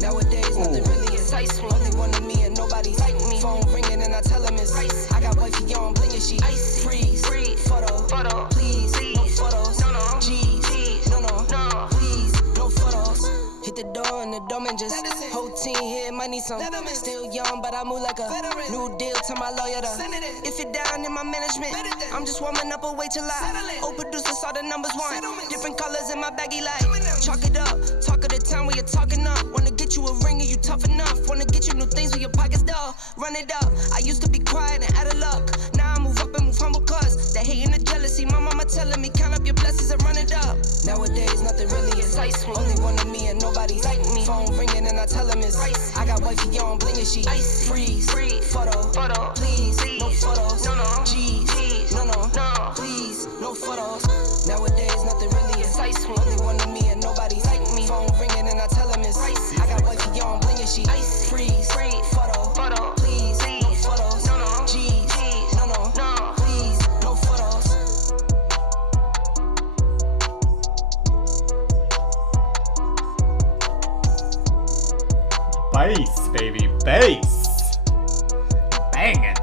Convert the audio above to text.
Nowadays, nothing really excites me. Only one of me and nobody's like me. Phone ringing and I tell him it's ice. I got wifey on bling and she ice. Freeze, photo, please, no photos. G's, no, please, no photos. Hit the door and the domain just whole team here might need some. Still young, but I move like a new deal to my lawyer. If you're down in my management, I'm just warming up, wait till I old producer saw the numbers one. Different colors in my baggy light. Chalk it up, talk of the town when you're talking up. Wanna get you a ring and you tough enough. Wanna get you new things when your pockets dull. Run it up. I used to be quiet and out of luck. Now I move up and move humble cause the hate and the jealousy. My mama telling me count up your blessings and run it up. Nowadays nothing really excites me. Only one of me and nobody like me. Phone ringing and I tell him it's ice. I got wifey on bling and she ice. Freeze, photo, please, no photos. G's, no, please, no photos. Nowadays nothing really excites me. Only one of me and nobody like me. Phone ringing and I tell him it's ice. I got wifey on bling and she ice. Freeze, photo, please, no photos. G's, no, please, no photos. Bass, baby, bass. Banging.